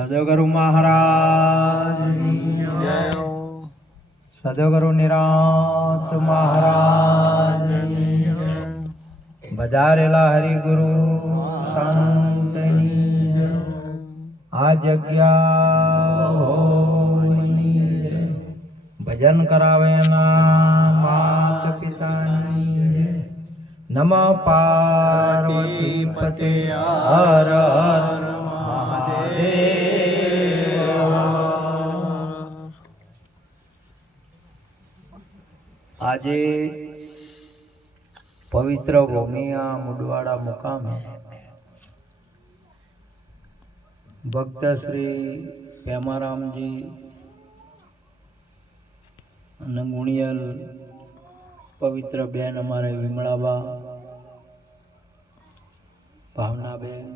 સદગુરુ મહારાજ જય, સદગુરુ નિરાંત મહારાજ બધારેલા હરિગુરુ સંતની આ જગ્યા હોની ભજન કરાવેના માત પિતાની નમ પાર્વતી પતે હર હર આજે પવિત્ર ભૂમિયા મુડવાડા મુકામે ભક્ત શ્રી પેમારામજી અને ગુણિયલ પવિત્ર બેન અમારે વિમળાબા ભાવનાબેન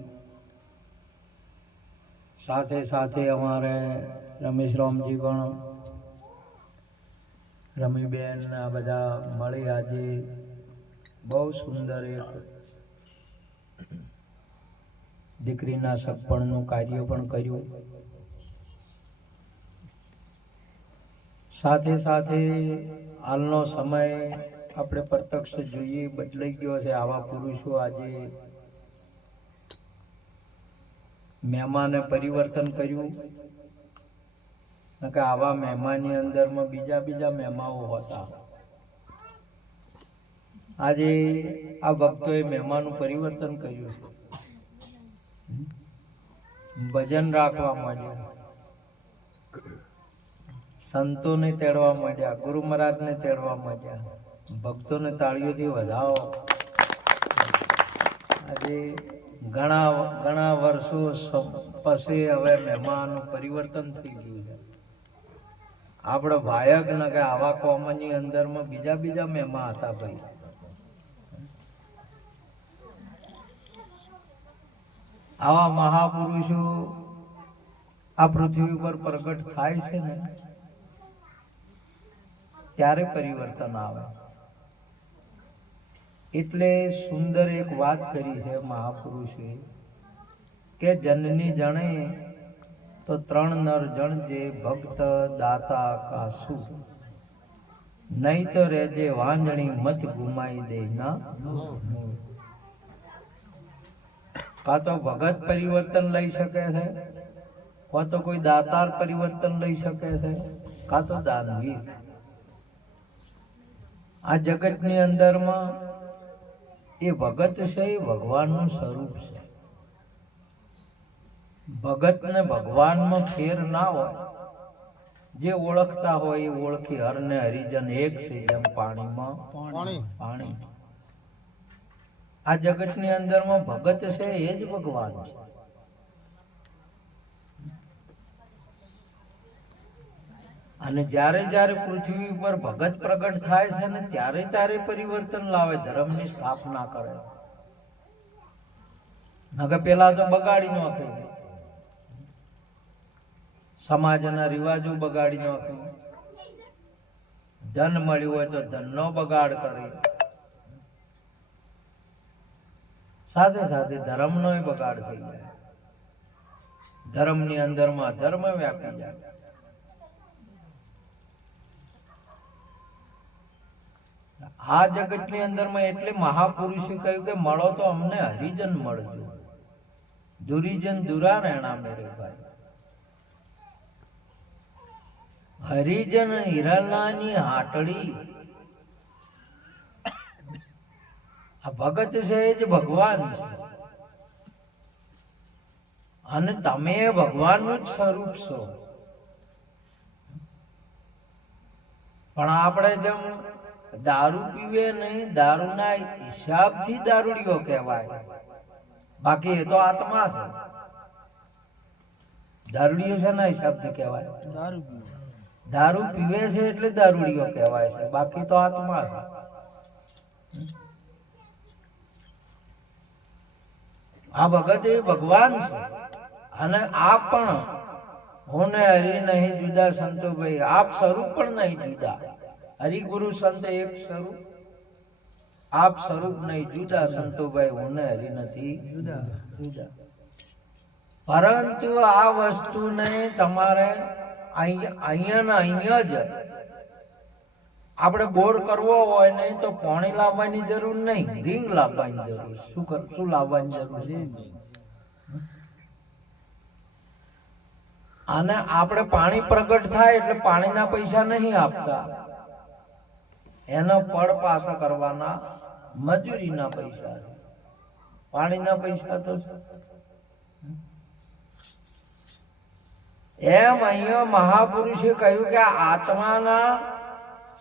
સાથે સાથે અમારે રમેશ રામજી પણ રમીબેન આ બધા મળી આજે બહુ સુંદર એક દીકરીના સગપણનું કાર્ય પણ કર્યું. સાથે સાથે હાલનો સમય આપણે પ્રત્યક્ષ જોઈએ બદલાઈ ગયો છે. આવા પુરુષો આજે મહેમાને પરિવર્તન કર્યું કે આવા મહેમાનની અંદરમાં બીજા મહેમાનો હતા. આજે આ ભક્તોએ મહેમાનનું પરિવર્તન કર્યું છે. ભજન રાખવા માંડ્યા, સંતોને તેડવા માંડ્યા, ગુરુ મહારાજને તેડવા માંડ્યા, ભક્તોને તાળીઓથી વધાવો. આજે ઘણા વર્ષો પછી હવે મહેમાનનું પરિવર્તન થઈ ગયું છે. આપણો ભાયક ન કે આવા કોમની અંદરમાં બીજા મહેમાન હતા. ભાઈ આવા મહાપુરુષો આ પૃથ્વી ઉપર પ્રગટ થાય છે ને ત્યારે પરિવર્તન આવે. એટલે સુંદર એક વાત કરી છે મહાપુરુષે કે જનની જણે તો ત્રણ નર જણ જે ભક્ત દાતા કાસુ નહીં તો રેજે વાંજણી મત ગુમાઈ દે ના. કા તો ભગત પરિવર્તન લઈ શકે છે, કા તો કોઈ દાતાર પરિવર્તન લઈ શકે છે, કા તો દાનવીર. આ જગતની અંદરમાં એ ભગત છે એ ભગવાનનું સ્વરૂપ છે. ભગત ને ભગવાનમાં ફેર ના હોય. જે ઓળખતા હોય એ ઓળખી. હર ને હરિજન એક છે જેમ પાણીમાં પાણી. આ જગતની અંદરમાં ભગત છે એ જ ભગવાન છે. અને જ્યારે પૃથ્વી ઉપર ભગત પ્રગટ થાય છે ને ત્યારે પરિવર્તન લાવે, ધર્મની સ્થાપના કરે. નકર પેલા તો બગાડી નાખે, સમાજના રિવાજો બગાડી નાખે, ધન મળ્યું હોય તો ધનનો બગાડ કરે, સાથે સાથે ધર્મનો બગાડ થઈ જાય. ધર્મની અંદરમાં અધર્મ વ્યાપી જાય. આ જગતની અંદરમાં એટલે મહાપુરુષે કહ્યું કે મળો તો અમને હરિજન મળજો, દુરીજન દુરા રહેણા મેરે ભાઈ. હરિજન હિરલાની હાટડી. આ ભગત છે એ જ ભગવાન છે. અને તમે ભગવાનનું જ સ્વરૂપ છો. પણ આપણે જેમ દારૂ પીવે નહીં, દારૂના હિસાબથી દારૂડિયો કહેવાય, બાકી એ તો આત્મા છે. દારૂડિયો છે ના હિસાબથી કહેવાય? દારૂ પીવે છે એટલે દારૂડિયો કહેવાય છે, બાકી તો આત્મા છે. આ ભગત એ ભગવાન છે. અને આપ પણ હોને હરી નહીં જુદા સંતો ભાઈ. આપ સ્વરૂપ પણ નહીં જુદા. હરિગુરુ સંત એક સ્વરૂપ, આપ સ્વરૂપ નહીં જુદા સંતો ભાઈ. હોને હરી નથી જુદા. પરંતુ આ વસ્તુને તમારે અહીંયા જ આપણે બોર કરવો હોય ને તો પાણી લાવવાની જરૂર નહીં, રીંગ લાવવાની જરૂર. શું લાવવાની જરૂર છે? અને આપણે પાણી પ્રગટ થાય એટલે પાણીના પૈસા નહીં આપતા, એનો પડ પાછા કરવાના મજૂરીના પૈસા. પાણીના પૈસા તો એમ અહીંયા મહાપુરુષે કહ્યું કે આત્માના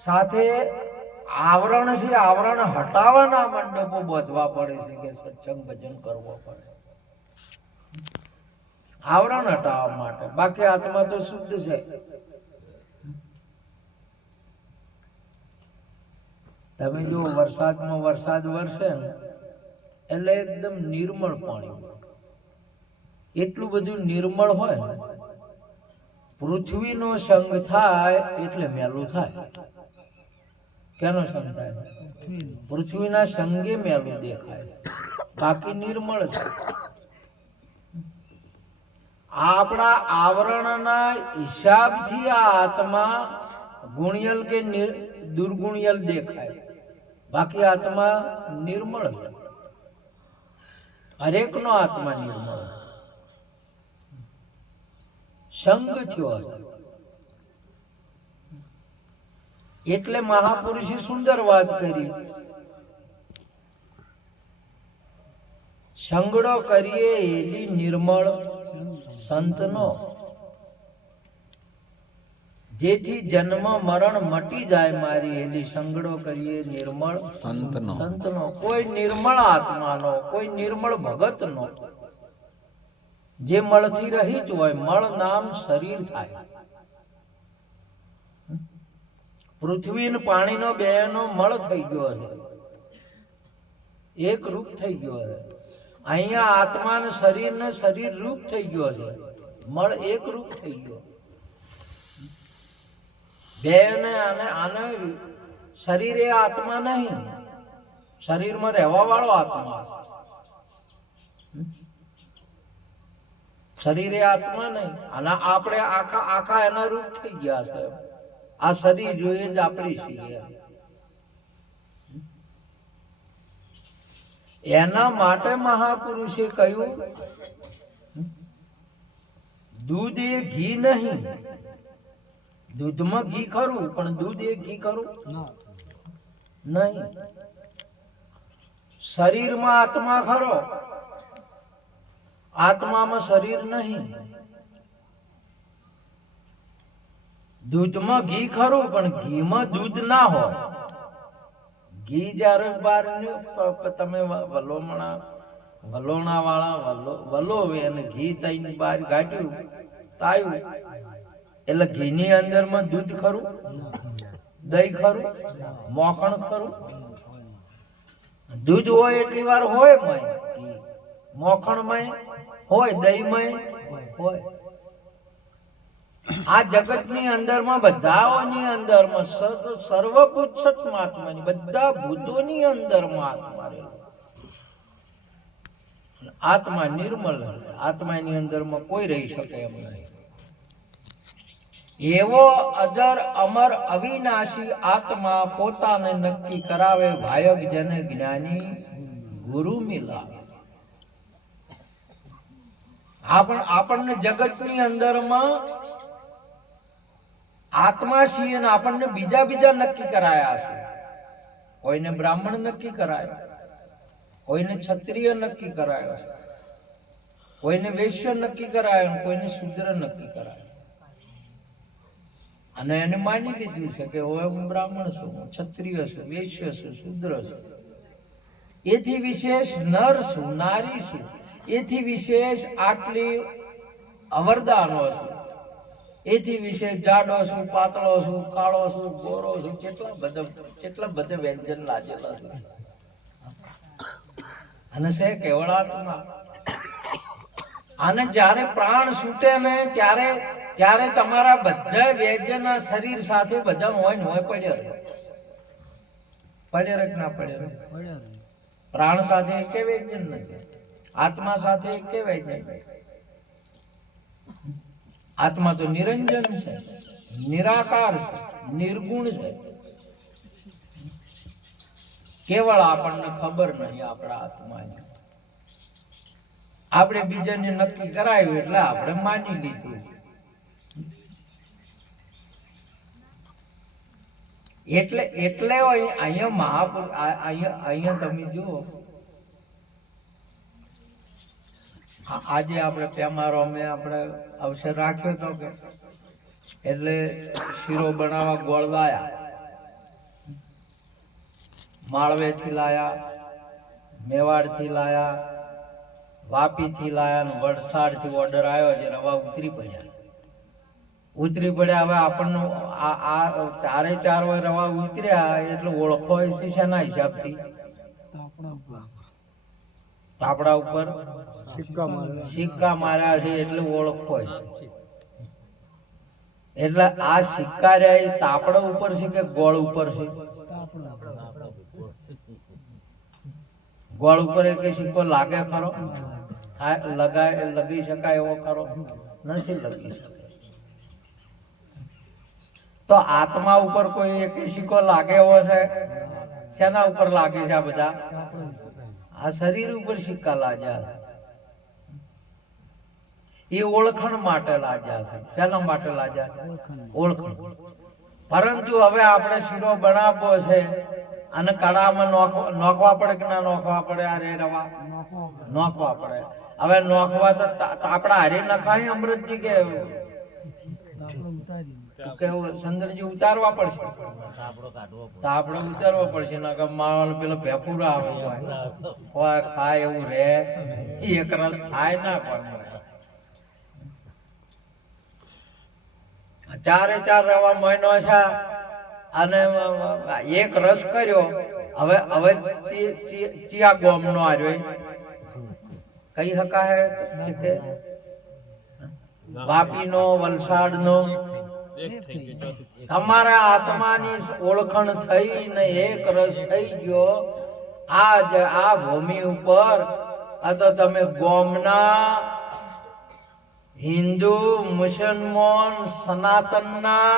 સાથે આવરણ છે, આવરણ હટાવવાના મંડપો બાંધવા પડે છે, કે સત્સંગ ભજન કરવો પડે આવરણ હટાવવા માટે. બાકી આત્મા તો શુદ્ધ છે. તમે જો વરસાદમાં વરસાદ વરસે ને એટલે એકદમ નિર્મળ પાણી, એટલું બધું નિર્મળ હોય ને, પૃથ્વીનો સંગ થાય એટલે મેલું થાય. કેનો સંગ થાય? પૃથ્વીના સંગે મેલું દેખાય, બાકી નિર્મળ છે. આપણા આવરણના હિસાબથી આ આત્મા ગુણિયલ કે દુર્ગુણિયલ દેખાય, બાકી આત્મા નિર્મળ છે. હરેકનો આત્મા નિર્મળ સંગ થયો. એટલે મહાપુરુષે સુંદર વાત કરી, સંગડો કરીએ એલી નિર્મળ સંતનો, જેથી જન્મ મરણ મટી જાય મારી એલી. સંગડો કરીએ નિર્મળ સંતનો. કોઈ નિર્મળ આત્માનો, કોઈ નિર્મળ ભગતનો, જે મળથી રહિત હોય. મળ નામ શરીર થાય. પૃથ્વી ને પાણીનો બેનો મળ થઈ ગયો છે, એક રૂપ થઈ ગયો છે. અહીંયા આત્મા ને શરીર ને શરીર રૂપ થઈ ગયો છે, મળ એક રૂપ થઈ ગયો. બેને આને શરીર એ આત્મા નહીં, શરીરમાં રહેવા વાળો આત્મા. શરીર એ આત્મા નહીં, અને આપણે આખા એના રૂપ થઈ ગયા છે. આ શરીર જોઈએ જ આપણી છીએ. એના માટે મહાપુરુષે કહ્યું, દૂધ એ ઘી નહીં. દૂધમાં ઘી ખરું, પણ દૂધ એ ઘી ખરું નહીં. શરીરમાં આત્મા ખરો, આત્મામાં શરીર નહીં. દૂધમાં ઘી ખરું, પણ ઘીમાં દૂધ ના હોય. ઘી જયારે બહાર તમે વલોણા વાળા વલોવે અને ઘી તઈને બહાર કાઢ્યું તાયું, એટલે ઘીની અંદર માં દૂધ ખરું, દહીં ખરું, મોખણ ખરું. દૂધ હોય એટલી વાર હોય મય, મોખણ મય હોય, દહીં મય હોય. આ જગત ની અંદર માં બધાની અંદર માં સર્વપુચ્છત આત્માની, બધા ભૂતોની અંદર માં આત્મા રહેલો. આત્મા નિર્મળ, આત્માની અંદર માં કોઈ રહી શકે એમ નહીં. એવો અજર અમર અવિનાશી આત્મા પોતાને નક્કી કરાવે, ભાયક જને જ્ઞાની ગુરુ મિલાવે. આપણને જગતની અંદરમાં આત્મા છીએ ને આપણને બીજા નક્કી કરાયા છે. કોઈને બ્રાહ્મણ નક્કી કરાયો, કોઈને ક્ષત્રિય નક્કી કરાયો, કોઈને વૈશ્ય નક્કી કરાયો, કોઈને શૂદ્ર નક્કી કરાયો. અને એને માની લીધું છે કે હવે હું બ્રાહ્મણ છું, ક્ષત્રિય છું, વૈશ્ય છું, શૂદ્ર છું. એથી વિશેષ નર છું, નારી છું, એથી વિશેષ આટલી અવરદાનો છું, એથી વિશેષ જાડો છું, પાતળો છું, કાળો છું, ગોરો છું, કેટલા બધા વ્યંજન લાગેલા છે. અને છે કેવળ આત્મા. અને જ્યારે પ્રાણ છૂટે ને ત્યારે તમારા બધા વ્યંજન શરીર સાથે બધા હોય ને હોય પડ્યા ના પડ્યા. પ્રાણ સાથે એકે વ્યંજન નથી, આત્મા સાથે એકે વ્યંજન. આત્મા તો નિરંજન છે, નિરાકાર છે, નિર્ગુણ છે. કેવળ આપણને ખબર નહીં આપણા આત્માની. આપણે બીજાને નક્કી કરાયું એટલે આપણે માની લીધું. એટલે અહીંયા મહાપુરુષ અહીંયા તમે જુઓ, આજે આપણે પેમારો અમે આપણે અવસર રાખ્યો હતો કે એટલે શીરો બનાવવા ગોળ લાયા, માળવેથી લાયા, મેવાડથી લાયા, વાપીથી લાયા ને વલસાડથી ઓર્ડર આવ્યો છે. રવા ઉતરી પડ્યા. હવે આપણને આ ચારે ચાર વાર રવા ઉતર્યા એટલે ઓળખો છે શેના હિસાબથી? તાપડા ઉપર સિક્કા માર્યા છે એટલે ઓળખો છે. એટલે આ સિક્કા રહ્યા તાપડા ઉપર છે કે ગોળ ઉપર છે? ગોળ ઉપર એક સિક્કો લાગે ખરો? લગી શકાય એવો ખરો? નથી લગી શકાય. તો આત્મા ઉપર કોઈ એક સિક્કો લાગે એવો છે? શેના ઉપર લાગે છે? આ બધા આ શરીર ઉપર સિક્કા લાગ્યા છે. એ ઓળખણ માટે લાગ્યા છે. શેના માટે લાગ્યા? ઓળખણ. પરંતુ હવે આપણે શીરો બનાવવો છે અને કડામાં નોખવા પડે કે ના નોખવા પડે? અરે રવા નોખવા પડે. હવે નોખવા તો આપડા હારે નખાય અમૃતજી કે સંદરજી ઉતારવા પડશે? તાપડો ઉતારવા પડશે. ના માલ પેલો ભેફુરા આવે ખાય એવું રે એક રસ થાય ના પણ. ચારે ચાર રવા મહિનો છે અને એક રસ કર્યો. હવે ચિયા ગોમ નો આવ્યો કઈ શકાય? વાપી નો, વલસાડ નો. તમારા આત્માની ઓળખણ થઈ ને એક રસ થઈ ગયો. આ ભૂમિ ઉપર આ તો તમે ગોમના, હિન્દુ, મુસલમાન, સનાતનના,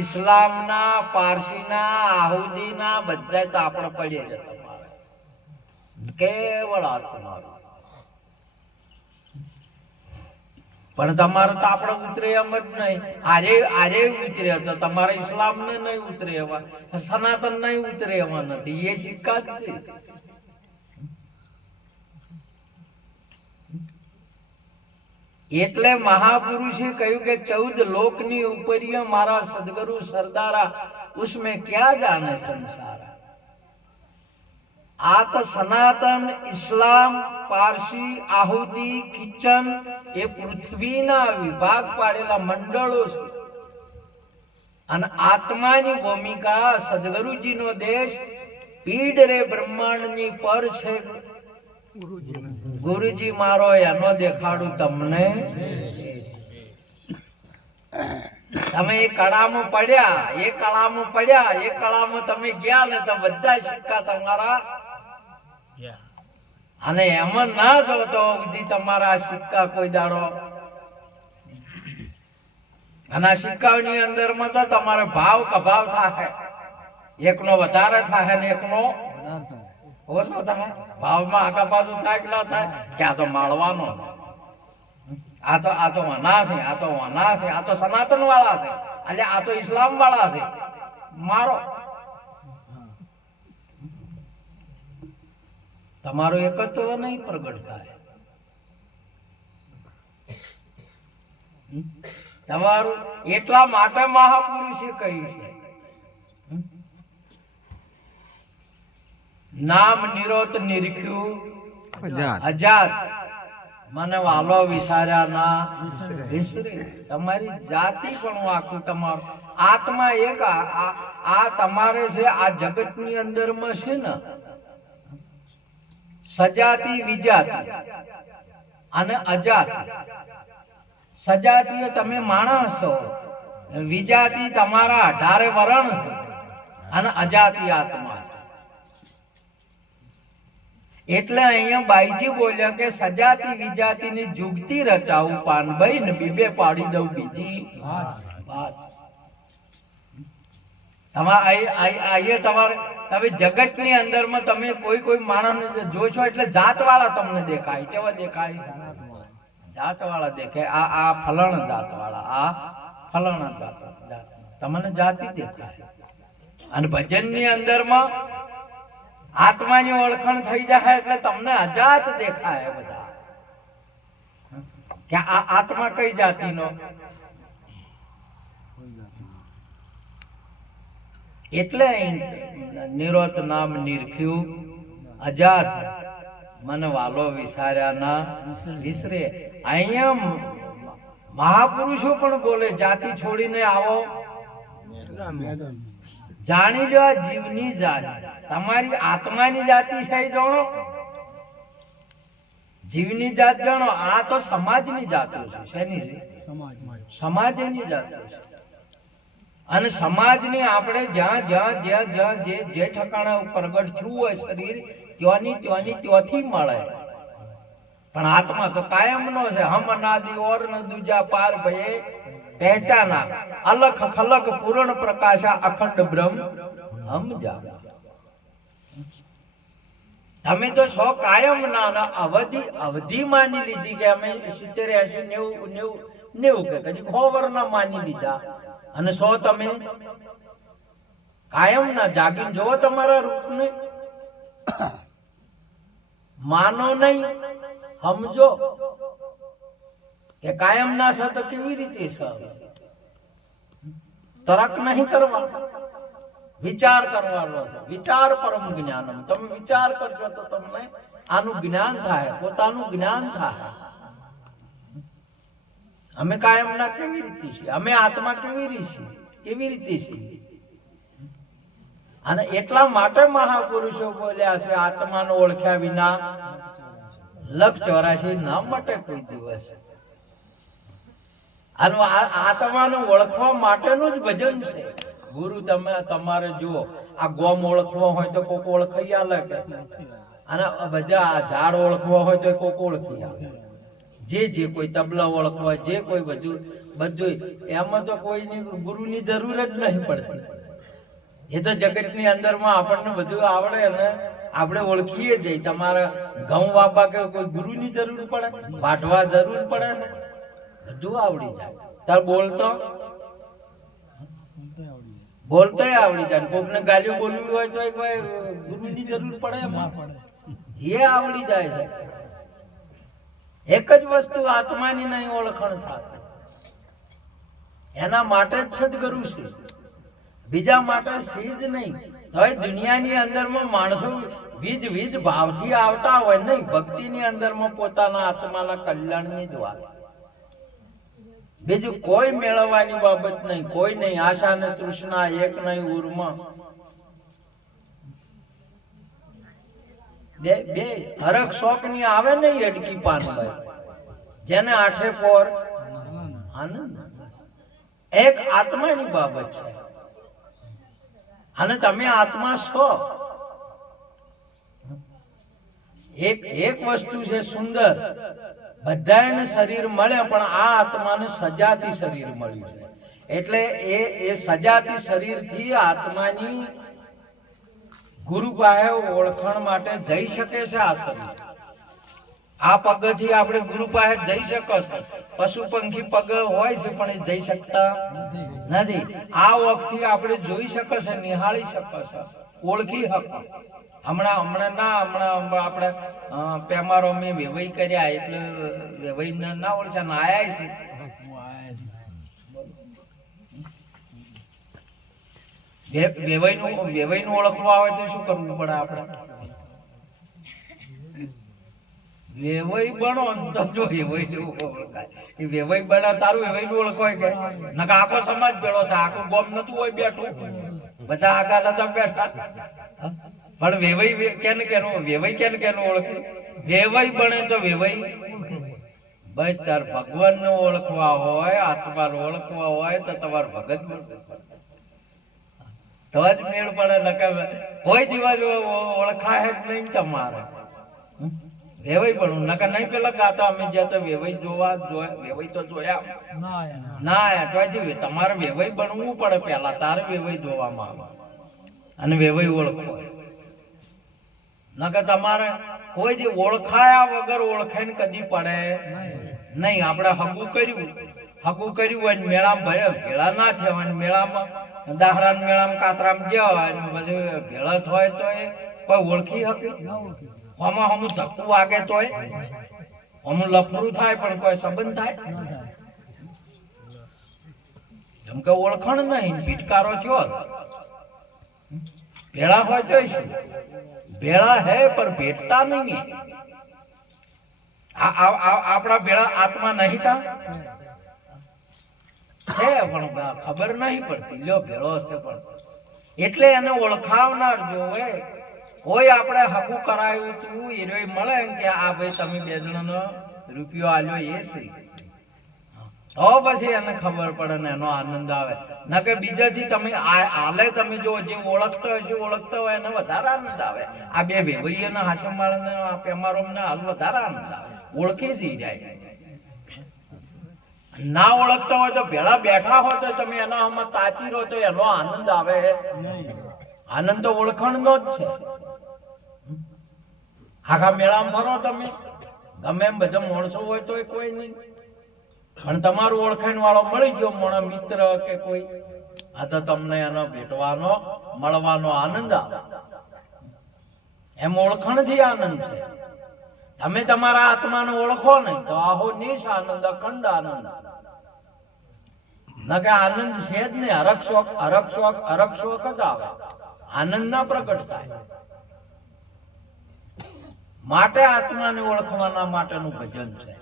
ઇસ્લામના, પારસીના, આહુદીના બધા તાપડ પડે છે તમારે. કેવળ આત્મા. પણ તમારે તાપડ ઉતરે એમ જ નહીં. આરે ઉતરે તો તમારે ઇસ્લામ ને નહીં ઉતરે એવા, સનાતન નહીં ઉતરે એવા નથી. એ સિક્કા જ છે. એટલે મહાપુરુષે કહ્યું કે 14 લોકની ઉપરીય મારા સદગુરુ સરદારા ઉસમે ક્યાં જાને સંસારા. આ તો સનાતન, ઇસ્લામ, પારસી, આહુદી, કિચન એ પૃથ્વીના વિભાગ પાડેલા મંડળો છે. અને આત્માની ભૂમિકા સદગુરુજીનો દેશ પીડ રે બ્રહ્માંડની પર છે. ગુરુજી મારો એનો દેખાડું તમને. તમે એ કળામાં પડ્યા, તમે ગયા ને તો બધા સિક્કા તમારા. અને એમાં ના જો તો તમારા સિક્કા કોઈ દાડો. અને સિક્કાની અંદર માં તો તમારે ભાવ કભાવ થાય. એકનો વધારે થાય ને એકનો ઓછો થાય. ભાવમાં આગા બાજુ થાય કે ના થાય? ક્યાં તો માળવાનો, આ તો વના છે, આ તો વના છે, આ તો સનાતન વાળા છે, એટલે આ તો ઇસ્લામ વાળા છે. મારો તમારો એકત્વ નહીં પ્રગટ થાય. તમારું એટલા માટે મહાપુરુષે કહ્યું છે નામ નિરોત નિરખ્યું અજાત, મને વાલો વિચાર્યા ના વિસરે. તમારી જાતિ પણ આખું તમારું આત્મા એક. આ તમારે છે આ જગત ની અંદર માં છે ને સજાતિ, વિજાતિ અને અજાતિ. સજાતીય તમે માણસ છો, વિજાતિ તમારા 18 વર્ણ અને અજાતિ આત્મા. એટલે અહીંયા બાઈજી બોલ્યા કે સજાતી વિજાતીની જુગતી રચાવું પાનભાઈ ને બીબે પાડી દઉં બીજી વાત. તમારે તમે જગતની અંદરમાં તમે કોઈ માણસ જોશો એટલે જાતવાળા તમને દેખાય. કેવા દેખાય? જાતવાળા દેખાય. આ ફલાણા જાતવાળા, આ ફલાણા જાત, તમને જાતિ દેખાય. અને ભજનની અંદરમાં આત્માની ઓળખાણ થઈ જાય એટલે તમને અજાત દેખાય બધા કે આ આત્મા કઈ જાતિનો. એટલે નિરોત નામ નિરખ્યું અજાત મન વાલો વિસાર્યા ના વિસરે. અહીંયા મહાપુરુષો પણ બોલે જાતિ છોડીને આવો, જાણી લો આ જીવની જાતિ. તમારી આત્માની જાતિ છે જાણો, જીવની જાત જાણો. આ તો સમાજની જાતો છે. શેની છે? સમાજની જાતો છે. અને સમાજની આપણે જ્યાં જ્યાં જ્યાં જ્યાં જે ઠકાણા પ્રગટ થયું હોય શરીર ત્યાંથી મળે. પણ આત્મા તો કાયમનો છે. હમ અનાદિ ઓર ન દૂજા પાર ભયે પહેચાના, અલખ ખલક પૂર્ણ પ્રકાશા અખંડ બ્રહ્મ હમ જા. તમે તો છો કાયમ ના અવધિ માની લીધી કે અમે 70 80 90 કે કદી 100 વર્ષના માની લીધા. અને સો તમે કાયમ ના જાગીને જોવો તમારા રૂપને. માનો નહીં, સમજો કે કાયમ ના છે તો કેવી રીતે છે. તરક નહીં કરવા, વિચાર કરવાનો છે. વિચાર પરમ જ્ઞાનમ. તમે વિચાર કરજો તો તમને આનું જ્ઞાન થાય, પોતાનું જ્ઞાન થાય. અમે કાયમના કેવી રીતે છીએ, અમે આત્મા કેવી રીતે છીએ. અને એટલા માટે મહાપુરુષો બોલ્યા છે આત્માનો ઓળખ્યા વિના લખ 84 ના માટે કોઈ દિવસ. આનું આત્માને ઓળખવા માટેનું જ ભજન છે. ગુરુ તમે તમારે જુઓ, આ ગોમ ઓળખવા હોય તો કોક ઓળખાઈ આલે કે, અને બધા ઝાડ ઓળખવા હોય તો કોક ઓળખી આવે. જે કોઈ તબલા ઓળખવા, જે કોઈ બધું એમાં તો કોઈની ગુરુની જરૂર જ નહીં પડતી. એ તો જગતની અંદરમાં આપણને બધું આવડે અને આપણે ઓળખીએ જઈએ. તમારે ઘઉં વાપા કે કોઈ ગુરુની જરૂર પડે, વાઢવા જરૂર પડે ને, બધું આવડી જાય. તાર બોલતોય આવડી જાય. કોકને ગાલીઓ બોલવી હોય તો કોઈ ગુરુની જરૂર પડે, એ આવડી જાય છે. એક જ વસ્તુ આત્માની નહીં ઓળખાણ થાય, એના માટે જ સદગુરુ છે. બીજા માટે સિદ્ધ નહીં. હવે દુનિયાની અંદરમાં માણસો વિધ ભાવથી આવતા હોય નહીં, ભક્તિની અંદરમાં પોતાના આત્માના કલ્યાણની જ વાત. બીજું કોઈ મેળવવાની બાબત નહીં, કોઈ નહીં. આશા ને તૃષ્ણા એક નહીં ઉર્મા. બે હરખ શોખ ની આવે નહીં અડકી પાનભાઈ, જેને આઠે પોર આનંદ. એક આત્માની બાબત છે. અને તમે આત્મા છો. એક વસ્તુ છે સુંદર, બધાને શરીર મળે પણ આ આત્માને સજાતી શરીર મળ્યું છે. એટલે એ સજાતી શરીરથી આત્માની ગુરુ પાસે ઓળખાણ માટે જઈ શકે છે. આ શરીર, આ પગથી આપણે ગુરુ પાસે જઈ શકો છો. પશુ પંખી પગ હોય છે પણ એ જઈ શકતા નથી. આ વખતથી આપણે જોઈ શકો છો, નિહાળી શકો છો, ઓળખી શકો. હમણાં આપણે પેમારો મેં વેવાઈ કર્યા એટલે વેવાઈ ના ઓળખ્યા ના આયા છે. વેવાઈનું ઓળખવા આવે તો શું કરવું પડે આપણે? વેવાઈ બનો તો જો વેવાઈ ઓળખાય. એ વેવાઈ બના તારું વેવાઈનું ઓળખાય કે નકા આખો સમાજ ભેળો થાય, આખું ગોમ નતું હોય બેઠું, બધા આગા નતા બેઠા. પણ વેવાઈ કેનું ઓળખે? વેવાઈ બને તો વેવાઈ બસ. તાર ભગવાનને ઓળખવા હોય, આત્માને ઓળખવા હોય તો તમારે ભગત તો જ મેળ પડે. નકા કોઈ દિવસ ઓળખાય જ નહીં તમારે. વેવાઈ પણ નકર નહીં પેલા ગાતા અમે જ્યાં તો વેવાઈ વેવાઈ તો જોયા ના આયા તમારે વેવાઈ બનવું પડે પેલા, તારે વેવાઈ જોવામાં આવે અને વેવાઈ ઓળખો. નકર તમારે કોઈ જે ઓળખાયા વગર ઓળખાઈને કદી પડે નહીં. આપણે હગું કર્યું હોય મેળામાં ભેળા ના થયા હોય, મેળામાં દાહરાન મેળામાં કાતરામાં ગયા હોય પછી ભેળા થાય તો એ કોઈ ઓળખી શકે? આમાં અમુક ધક્કું વાગે તોય અમુક લફરું થાય પણ કોઈ સંબંધ થાય? જેમ કે ઓળખણ નહીં, ભીટકારો થયો ભેળા હોય તો શું ભેળા હે પણ ભેટતા નહીં. આપણા ભેળા આત્મા નહીં તા છે પણ ખબર નહીં પડતી. લ્યો ભેળો છે પણ એટલે એને ઓળખાવનાર જોવે. કોઈ આપણે હકું કરાયું તું એ મળે કે આ ભાઈ તમે બે જણાનો રૂપિયો આલ્યો એ છે તો પછી એને ખબર પડે ને એનો આનંદ આવે. ના કે બીજાથી તમે આલે તમે જો જે ઓળખતા હોય એને વધારે આનંદ આવે. આ બે વેવૈયાના હાથમ વાળાને પેમારોમને હાલ વધારે આનંદ આવે, ઓળખી જઈ જાય. ના ઓળખતા હોય તો ભેળા બેઠા હોય તો તમે એના આમાં તાચી રહો તો એનો આનંદ આવે. આનંદ તો ઓળખાણનો જ છે. આખા મેળામાં ફરો તમે ગમે એમ બધા માણસો હોય તો કોઈ નહીં, પણ તમારું ઓળખાણ વાળો મળી ગયો મોણો મિત્ર કે કોઈ, આ તો તમને એનો ભેટવાનો મળવાનો આનંદ આવે. એમ ઓળખાણથી આનંદ છે. તમે તમારા આત્માને ઓળખો નહીં તો આહો નિશ આનંદ, અખંડ આનંદ. ના કે આનંદ છે જ નહીં, હરક શોખ જ આવે, આનંદ ના પ્રગટ થાય. માટે આત્માને ઓળખવાના માટેનું ભજન છે.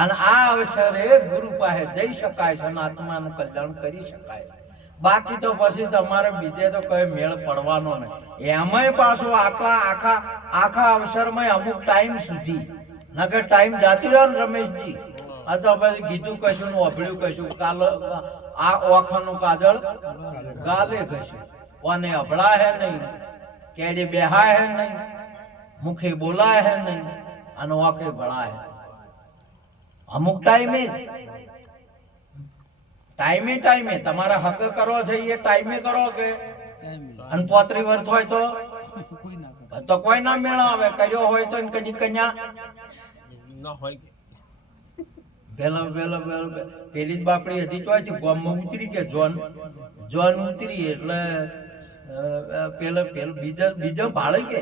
અને આ અવસરે ગુરુ પાસે જઈ શકાય છે અને આત્માનું કલ્યાણ કરી શકાય. બાકી તો પછી તમારે બીજે તો કઈ મેળ પડવાનો નહીં. એમાંય પાછો આખા અવસરમાં અમુક ટાઈમ સુધી, નકર ટાઈમ જાતી રહ્યો ને રમેશજી, આ તો પછી કીધું કશું ને ઓભળ્યું કશું. આ ઓખાનું કાજળ ગાલે કશું, કોને અભળા હે નહીં, કેડે બેહા હે નહીં, મુખે બોલાય હે નહીં અને ઓખે ભળા હે. અમુક ટાઈમે તમારા હક કરો છે એ ટાઈમે કરો કે અને 35 વર્ષ હોય તો કોઈ ના મેળ આવે. કર્યો હોય તો કદી કન્યા ના હોય. પેલી જ બાપડી હતી તો ગામમાં ઉતરી કે જોન ઉતરી એટલે પેલો બીજો ભાળે કે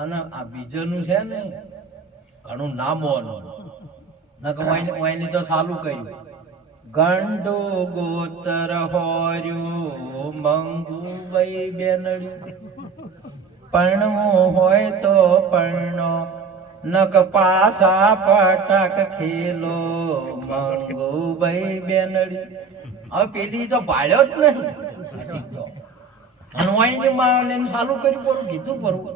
અને આ બીજાનું છે ને ઘણું નામ હોવાનું તો સાલું કર્યું. ગંડો ગોતર હોર્યું મંગુભાઈ બેનડ્યું, પરણવું હોય તો પરણો નક પાસા પટક ખેલો મંગુભાઈ બેનડ્યું. હવે પેલી તો ભાળ્યો જ નહીં, ચાલુ કર્યું કીધું પરવું.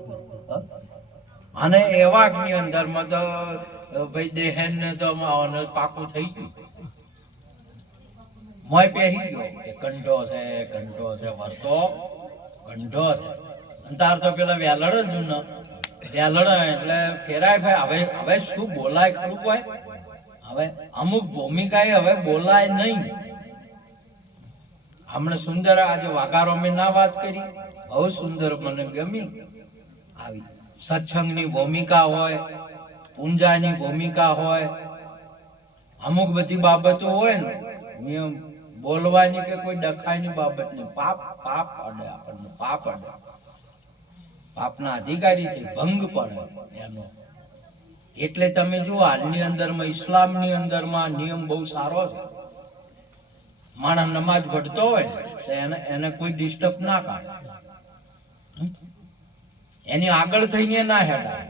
અને એવા ની અંદર માં તો ભાઈ દેહેન ને તો પાકું થઈ ગયું. મોય પહેરી ગયો કે કંઠો છે વર્તો કંઠો છે. તાર તો પેલા વેલડ જ ને વેલડ એટલે ફેરાય ભાઈ. હવે શું બોલાય ખરું કોઈ? હવે અમુક ભૂમિકા હવે બોલાય નહીં. હમણાં સુંદર આજે વાઘારો મેં ના વાત કરી, બહુ સુંદર મને ગમી. આવી સત્સંગની ભૂમિકા હોય, પૂંજાની ભૂમિકા હોય, અમુક બધી બાબતો હોય ને નિયમ બોલવાની કે કોઈ ડખાઈની બાબત નહીં. પાપ અડે આપણને, પાપના અધિકારીથી ભંગ પડે એનો. એટલે તમે જુઓ હાલની અંદરમાં ઇસ્લામની અંદરમાં નિયમ બહુ સારો છે. માણસ નમાજ ભણતો હોય તો એને કોઈ ડિસ્ટર્બ ના કરે, એની આગળ થઈને ના હેડાય,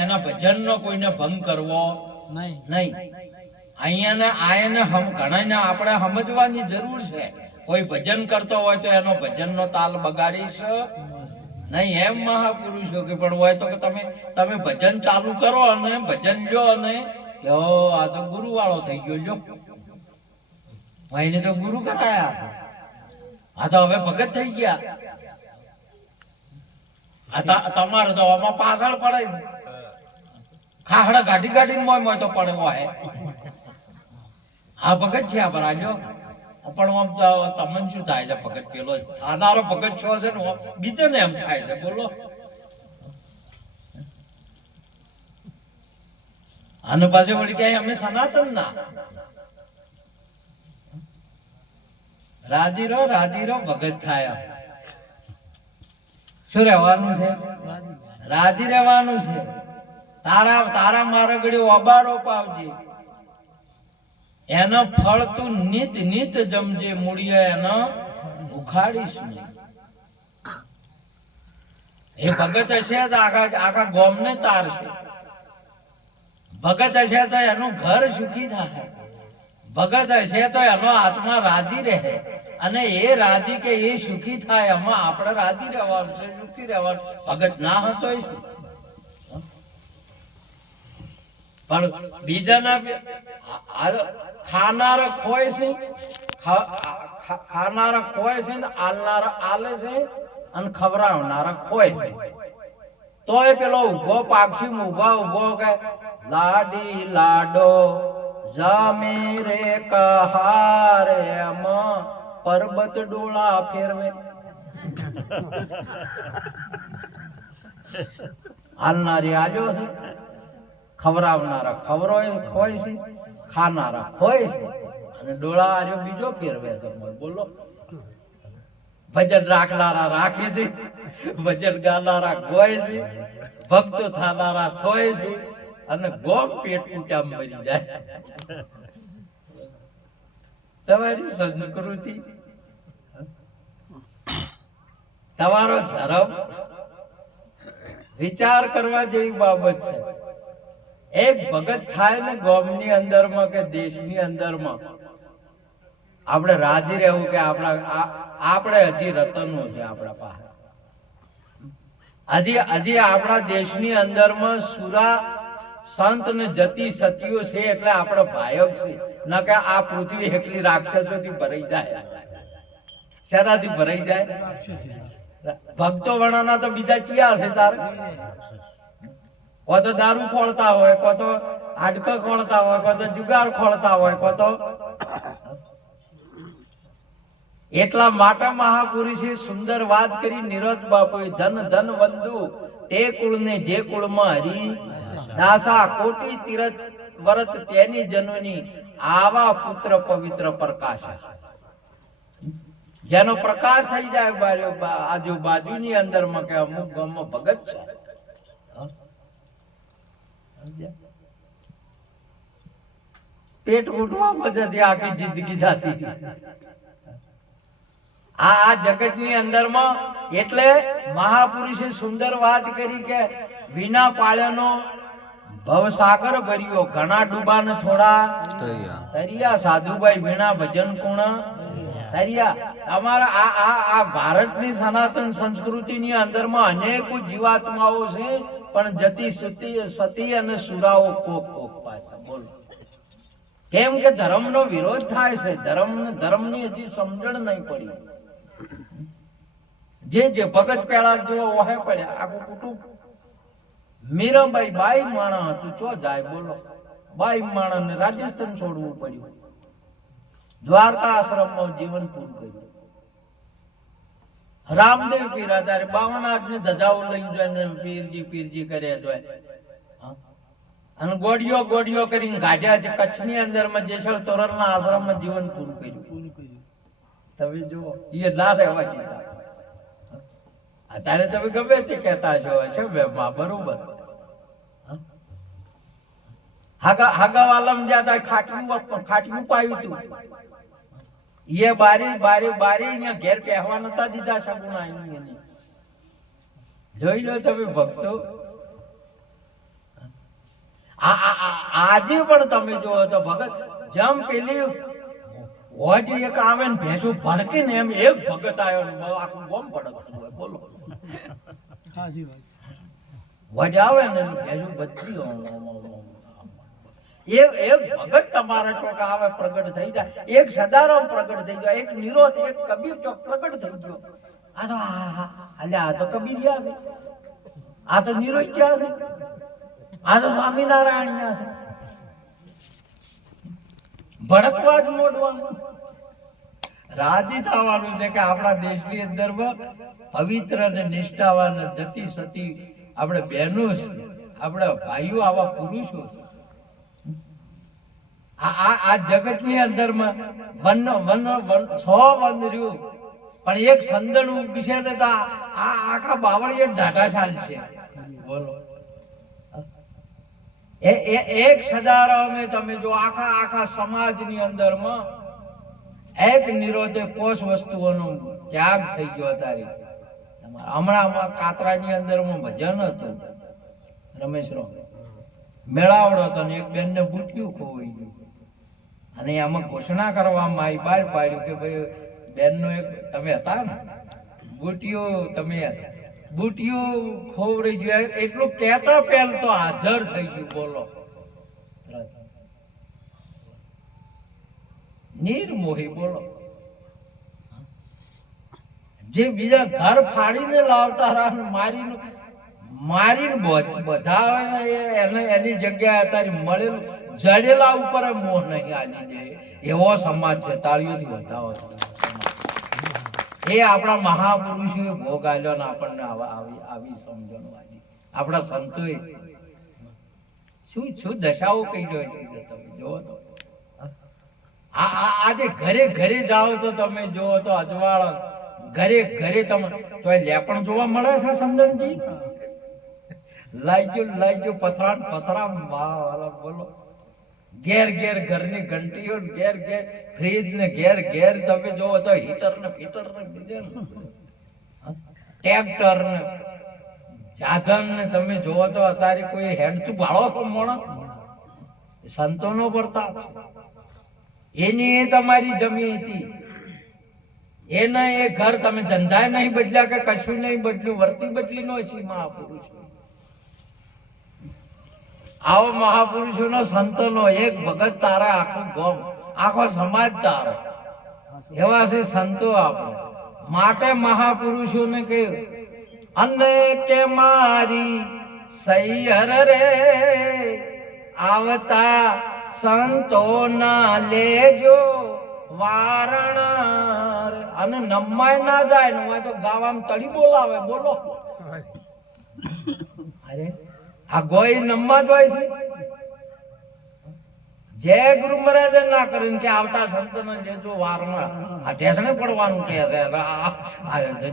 એના ભજનનો કોઈને ભંગ કરવો નહીં. ઘણાને આપણે સમજવાની જરૂર છે. કોઈ ભજન કરતો હોય તો એનો ભજનનો તાલ બગાડીશ નહીં. એમ મહાપુરુષો કે પણ હોય તો તમે ભજન ચાલુ કરો અને ભજન લ્યો અને આ તો ગુરુ વાળો થઈ ગયો લ્યો, એને તો ગુરુ કરાયા, આ તો હવે ભગત થઈ ગયા. તમારે તો આમાં પાછળ પડે ને. ખાહડા ગાડી ગાડીને મોય તો પડે હોય. આ ભગત છે આ ભરાજો પણ આમ તો તમને શું થાય છે ભગત પેલો આનારો ભગત છો છે ને બીજો ને એમ થાય છે બોલો. અને પાછું વળી કે અમે સનાતન ના રાજી રહો ભગત થાય. શું રહેવાનું છે? રાજી રહેવાનું છે. તારા મારગડી ઓબારો પાવજે, એનો ફળ તું નિત નિત જમજે, મૂળિયા એનો ઉખાડીશ નહીં. એ ભગત હશે તો આખા ગોમને તારશે. ભગત હશે તો એનું ઘર સુખી થાય. ભગત હશે તો એનો આત્મા રાજી રહે. અને એ રાજી કે એ સુખી થાય એમાં આપણે રાજી રહેવાનું છે, સુખી રહેવાનું. ભગત ના હતો એ પણ બીજાના ખાનારા ખોય છે, ખાનારા ખોય છે ને આલનારા આલે છે અને ખવડાવનારા ખોય છે. તોય પેલો ઉભો પાક્ષી ઉભો કે લાડી લાડો જામે રે કહારે એમ પર્વત ડોળા ફેરવે. આલનારી આજો છે, ખવડાવનારા ખવરોય ખોય છે, ખાનારા ખોય છે અને ડોળા આજો બીજો ફેરવે. તમે બોલો. ભજન રાખનારા રાખે છે, ભજન ગાનારા ગોય છે, ભક્તો થાનારા થોય છે અને ગોમ પેટ ફૂટ્યા મરી જાય. તમારી સંસ્કૃતિ, તમારો ધર્મ વિચાર કરવા જેવી બાબત છે. એક ભગત થાય ને ગોમની અંદરમાં કે દેશની અંદરમાં આપણે રાજી રહેવું કે આપણે હજી રતનો છે આપણા પાસે. હજી આપણા દેશની અંદરમાં સુરા સંત ને જતી સતીઓ છે એટલે આપણે ભાયક છે. ન કે આ પૃથ્વી એકલી રાક્ષસોથી ભરાઈ જાય. શેનાથી ભરાઈ જાય? ભક્તો વણાના તો બીજા ચિયા છે તારે. કો તો દારૂ ખોળતા હોય, કો તો હાડકા ખોળતા હોય, કો તો જુગાર ખોળતા હોય, કો તો. એટલા માટે મહાપુરુષે સુંદર વાત કરી નિરોધ બાપુએ. ધન ધન બંધુ તે કુળને જે કુળમાં હરી દાસા, કોટી તીરથ વ્રત તેની જનની આવા પુત્ર પવિત્ર પ્રકાશ. જેનો પ્રકાશ થઈ જાય આજુબાજુની અંદર માં કે અમુક ગામમાં ભગત છે. પેટ ઉઠવામાં જતી આખી જિંદગી જાતી. આ જગત ની અંદર માં એટલે મહાપુરુષે સુંદર વાત કરી કે વિના પાળ્યાનો ભવસાગર ભર્યો, ઘણા ડૂબા ને થોડા તરિયા. સાધુભાઈ વીણા ભજન કોણ તરિયા. અમારા આ ભારતની સનાતન સંસ્કૃતિની અંદરમાં અનેક જીવાત્માઓ છે પણ જતી સતી અને સુરાઓ કોક પાછા. બોલો કેમ કે ધર્મનો વિરોધ થાય છે. ધર્મની હજી સમજણ નહીં પડી. જે ભગત પેલા જેવો વહે પડ્યા આખું કુટુંબ. મીરાબાઈ બાઈ માણા હતું, ચો જાય બોલો. બાઈ માણા ને રાજસ્થાન છોડવું પડ્યું, દ્વારકા આશ્રમમાં જીવન પૂરું કર્યું. રામદેવ પીરા તારે 52 ને ધજાઓ લઈ જાય પીરજી કરે જોઈએ અને ગોડીઓ કરીને ગાઢ્યા છે. કચ્છની અંદર માં જેસલ તોરલ ના આશ્રમ માં જીવન પૂરું કર્યું. તમે જુઓ એ ના રહેવા દીધા. અત્યારે તમે ગમે તે કહેતા છો છે બરોબર. હાગા વાલમ જ્યાં ખાટિયું પાયું હતું એ બારી ઘેર પહેવા નતા દીધા. સગુણા જોઈ લો તમે ભક્તો. આજે પણ તમે જોવો તો ભગત જેમ પેલી હોજી એક આવે ને ભેંસું ભડકે ને એમ એક ભગત આવ્યો ને આખું ગોમ ભડકતું હોય. બોલો હોજ આવે ને ભેંસું બધી એક ભગત તમારા ચોક આવે પ્રગટ થઈ જાય. એક સદારામ પ્રગટ થઈ જાય, એક નિરોધ, એક કબીર ચોક પ્રગટ થઈ ગયો. આ તો કબીરિયા છે, આ તો નિરોચ્યા છે, આ તો સ્વામિનારાયણ છે. ભડકવા જ મોડવાનું, રાજી થવાનું છે કે આપણા દેશની અંદર પવિત્ર અને નિષ્ઠાવાન જતી સતી આપણે બહેનો છે, આપણા ભાઈઓ, આવા પુરુષો. આ જગતની અંદરમાં વન વન વન 100 વન રહ્યું, પણ એક સંદણ ઉગશે ને તો આ આખા બાવળીએ ઢાઢા છે. બોલો, એક સદારામે તમે જો આખા સમાજની અંદરમાં એક નિરોધે કોષ વસ્તુઓનો ત્યાગ થઈ ગયો. અત્યારે હમણાં કાતરાની અંદરમાં ભજન હતું, રમેશનો મેળાવડો હતો ને એક બેનને બુટ્યું ખોવાઈ ગયું, અને આમાં ઘોષણા કરવામાં આવી, બહાર પાડ્યું કે ભાઈ બેનનો એક તમે હતા ને બુટ્યું, તમે બુટ્યું ખોવરી ગયું. એટલું કહેતા પહેલ તો હાજર થઈ ગયું. બોલો, નિર્મોહી. બોલો, જે બીજા ઘર ફાડીને લાવતા રહ્યા, મારીને બધા એની જગ્યાએ અત્યારે મળેલું જડેલા ઉપર મોહ નહીં આલી દે એવો સમાજ છે. તાળીઓથી વધાવો. એ આપણા મહાપુરુષોએ ભોગ આલ્યો ને આપણને આવી સમજણ વાળી આપણા સંતોએ શું દશાઓ કહી રહ્યો છે. તમે જોવો તો આજે ઘરે ઘરે જાઓ તો તમે જોવો તો અજવાળ ઘરે તમે તો લેપણ જોવા મળે છે. સમજણજી લાગ્યું પથરા બોલો, ઘેર ઘરની ઘંટીઓ, ઘેર ફ્રીજ ને ઘેર તમે જોવો તો હીટર ને ફીટર ને ટ્રેક્ટર ને સાધન ને તમે જોવો તો અત્યારે કોઈ હેડતું ભાડો તો મળે. સંતો નો પ્રતાપ, એની એ તમારી જમી હતી, એના એ ઘર તમે ધંધા નહીં બદલ્યા કે કશું નહીં બદલ્યું, વર્તી બદલી નો છે મહાપુરુષ. આવો મહાપુરુષોનો સંતોનો એક ભગત તારે આખું ગામ, આખો સમાજ તારે, એવા છે સંતો આપણે. માટે મહાપુરુષોને કહ્યું, અને કે મારી સૈયર રે આવતા સંતો ના લેજો વારણ. અને નમાય ના જાય ને તો ગાવામાં તળી બોલાવે. બોલો, અરે આ ગોઈ નમવા જ હોય છે. જે ગુરુ મહારાજ ના કરીને કે આવતા સંતોને લેજો વારમાં, આ ઢેસણે પડવાનું કે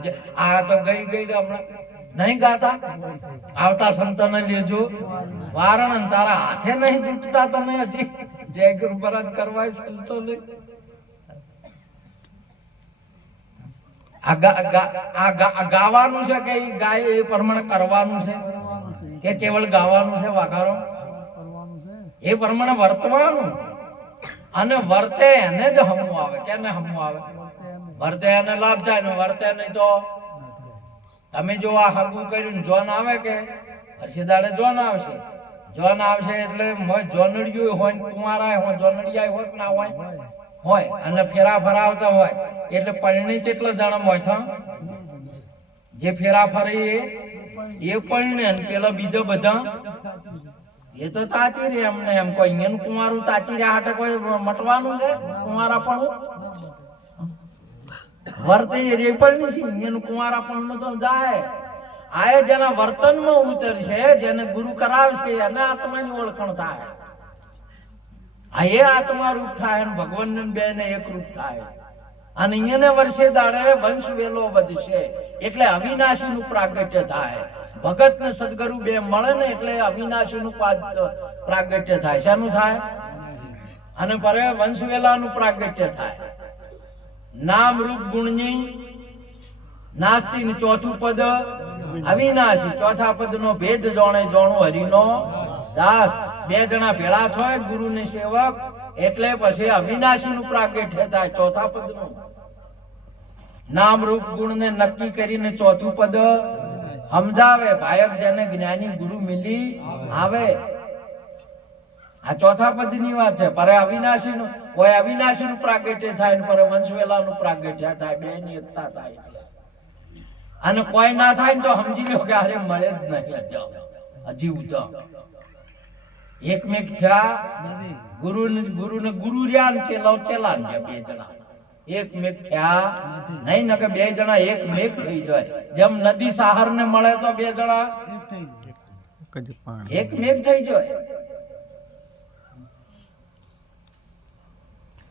છે. આ તો ગઈ હમણાં નહીં ગાતા, આવતા સંતોને લેજો વારણ. તારા હાથે નહીં જૂટતા તમે હજી જય ગુરુ મહારાજ કરવા સંતો લઈ. આ ગાવાનું છે કે ગાય એ પ્રમાણે કરવાનું છે કે કેવળ ગાવાનું છે? વાઘારો એ પ્રમાણે વર્તવાનું, અને વર્તે એને જ હમું આવે. કેને હમું આવે? વર્તે એને લાભ થાય ને વર્તે નહીં તો તમે જો આ હગું કર્યું જોન આવે કે પછી દાડે જોન આવશે. જોન આવશે એટલે જોનડિયું હોય, કુંવારા હોય, જોનડિયા હોય ના હોય, અને ફેરા ફરાવતા હોય એટલે પરણી કેટલા જણા હોય છે? જે ફેરા ફરે એ પરણે, પેલા બીજા બધા એ તો તાચી રે. એમને એમ કોઈ અહીંયાનું કુંવારું તાચી રહ્યા હાટે કોઈ મટવાનું છે? કુંવારા પણ વર્તે રે પણ છે, એનું કુંવારા પણ તો જાય. આ જેના વર્તનમાં ઉતરશે, જેને ગુરુ કરાવશે, એને આત્માની ઓળખાણ થાય. આ એ આત્મા રૂપ થાય, ભગવાન બે ને એક રૂપ થાય. અને એને વર્ષે દાડે વંશ વેલો વધશે, એટલે અવિનાશી નું પ્રાગટ્ય થાય. ભગત ને સદગુરુ બે મળે ને એટલે અવિનાશી નું પ્રાગટ્ય થાય. શાનું થાય? અને પરે વંશ વેલા નું પ્રાગટ્ય થાય. નામ રૂપ ગુણની નાસ્તી ને ચોથું પદ અવિનાશી. ચોથા પદ નો ભેદ જાણું હરિનો દાસ. બે જણા ભેળા થાય ગુરુ ને સેવક એટલે પછી અવિનાશી નું પ્રાગટ્ય થાય. ચોથા પદ નું નામ રૂપ ગુણ ને નક્કી કરીને ચોથું પદ સમજાવે. ભાયક જેને જ્ઞાની ગુરુ મિલી આવે. આ ચોથા પદ ની વાત છે. પર અવિનાશી નું કોઈ અવિનાશી નું પ્રાગટ્ય થાય, પર વંશવેલા નું પ્રાગટ્ય થાય. બે ની એકતા થાય. અને કોઈ ના થાય ને તો સમજી લો કે અરે મળે જ નહીં હજી ઉતો એકમેક થયા ગુરુને ગુરુ રહ્યા ને ચેલા ને બે જણા એકમેક થયા નહીં ને કે બે જણા એકમેક થઈ જાય જેમ નદી સહાર ને મળે તો બે જણા એકમેક થઈ જાય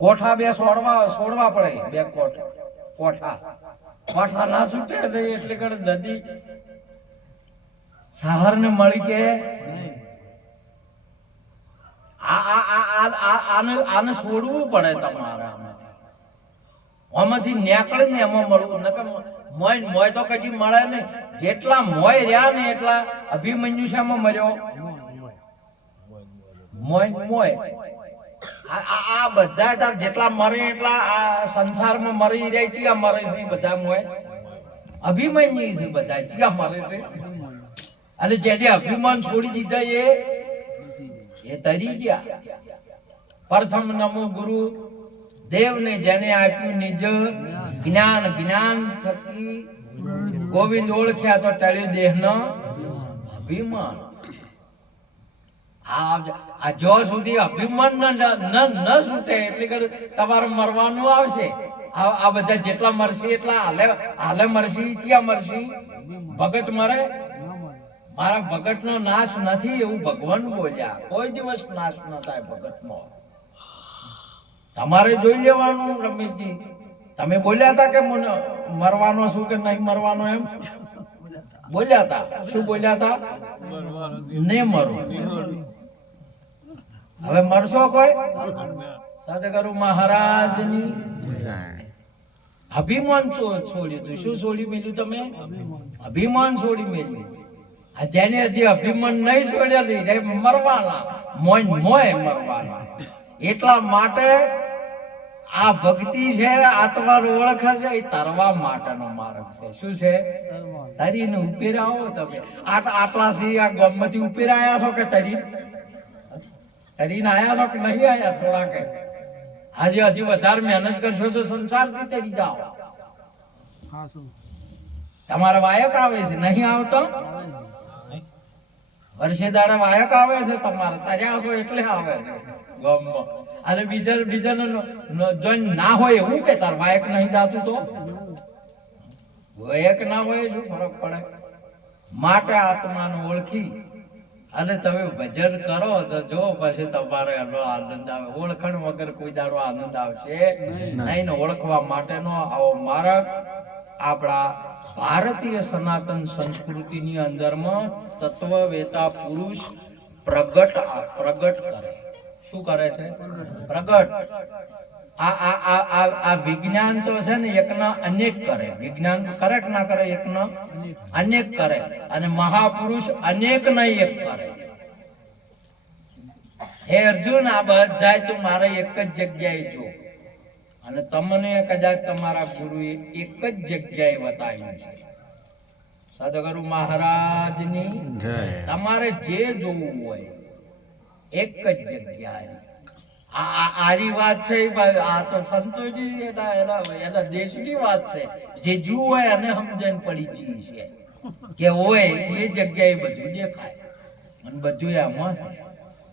કોઠા બે છોડવા પડે બે કોઠા ના છૂટે એટલે કરે નદી સહાર ને મળી કે આને છોડવું પડે તમારે આમાંથી નીકળે ને એમાં મળવું મોય તો કદી મળે નહીં જેટલા મોય રહ્યા ને એટલા અભિમન્યુ શામાં મર્યો મોય આ બધા તાર જેટલા મરે એટલા આ સંસારમાં મરી જાય છે આ મરે છે બધા મોય અભિમન્યુ છે બધા ક્યાં મરે છે અને જેને અભિમાન છોડી દીધા એ તરી ગયા પ્રથમ નમો ગુરુ દેવને જેને આપ્યું નિજ જ્ઞાન થકી ગોવિંદ ઓળખ્યા તો ટળ્યું દેહનો અભિમાન આ જો સુધી અભિમાન ન છૂટે એટલે કે તમારે મરવાનું આવશે આ બધા જેટલા મરશે એટલા હાલે મરશે ક્યાં મરશે ભગત મરે મારા ભગત નો નાશ નથી એવું ભગવાન બોલ્યા કોઈ દિવસ નાશ ન થાય ભગત નો તમારે જોઈ લેવાનું રમેશજી તમે બોલ્યા હતા કે મરવાનો શું કે નહીં મરવાનો એમ બોલ્યા હતા શું બોલ્યા હતા નહીં મરો હવે મરશો કોઈ સદગુરુ મહારાજની અભિમાન છોડ્યું તું શું છોડી મેલ્યું તમે અભિમાન છોડી મેલ્યું જેને હજી અભિમાન નહીં છોડ્યા મરવાના મોય મરવાના એટલા માટે આ ભક્તિ છે આત્માનો ઓળખ છે એ તરવા માટેનો માર્ગ છે શું છે તરીને ઉપેર આવો તમે આટલા સી આ ગમતી ઉપેર આયા છો કે તરીને આયા છો કે નહીં આયા થોડા કે હજી વધારે મહેનત કરશો તો સંસારથી તરી જાઓ તમારા વાયક આવે છે નહીં આવતો વર્ષે દાડા વાયક આવે છે તમારે તર્યા છો એટલે આવે છે ગમમાં અને બીજાને જોઈ ના હોય એવું કે તાર વાયક નહીં જાતું તો વાયક ના હોય શું ફરક પડે માટે આત્માને ઓળખી અને તમે ભજન કરો તો જો પછી તમારે એનો આનંદ આવે ઓળખણ વગર કોઈ દાડો આનંદ આવશે નહીં ને ઓળખવા માટેનો આવો માર્ગ આપણા ભારતીય સનાતન સંસ્કૃતિની અંદરમાં તત્વવેતા પુરુષ પ્રગટ કરે શું કરે છે પ્રગટ આ વિજ્ઞાન તો છે ને એકના અનેક કરે વિજ્ઞાન કરે કે ના કરે એકના અનેક કરે અને મહાપુરુષ અનેક ના એક કરે હે અર્જુન આ બધા તું મારે એક જ જગ્યાએ જો અને તમને કદાચ તમારા ગુરુએ એક જ જગ્યાએ બતાવ્યું છે સદગુરુ મહારાજની જય તમારે જે જોવું હોય એક જ જગ્યાએ આરી વાત છે આ તો સંતોષી એના દેશની વાત છે જે જુઓ હોય એને સમજણ પડી ગઈ છે કે હોય એ જગ્યાએ બધું દેખાય અને બધું આમાં છે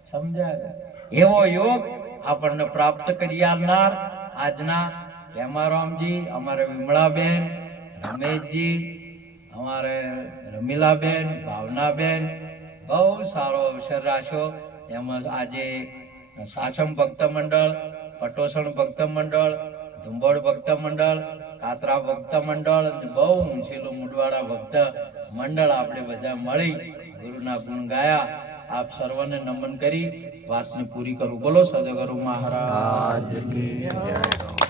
સમજાય એવો યોગ આપણને પ્રાપ્ત કરી આવનાર આજના કેમારામજી અમારે વિમળાબેન રમેશજી અમારે રમીલાબેન ભાવનાબેન બહુ સારો અવસર રાખ્યો એમાં આજે સાચમ ભક્ત મંડળ પટોસણ ભક્ત મંડળ ધુંબડ ભક્ત મંડળ કાતરા ભક્ત મંડળ બહુ ઊંચેલું મુડવાડા ભક્ત મંડળ આપણે બધા મળી ગુરુના ગુણ ગાયા આપ સર્વને નમન કરી વાતને પૂરી કરું બોલો સદગુરુ મહારાજ કી જય।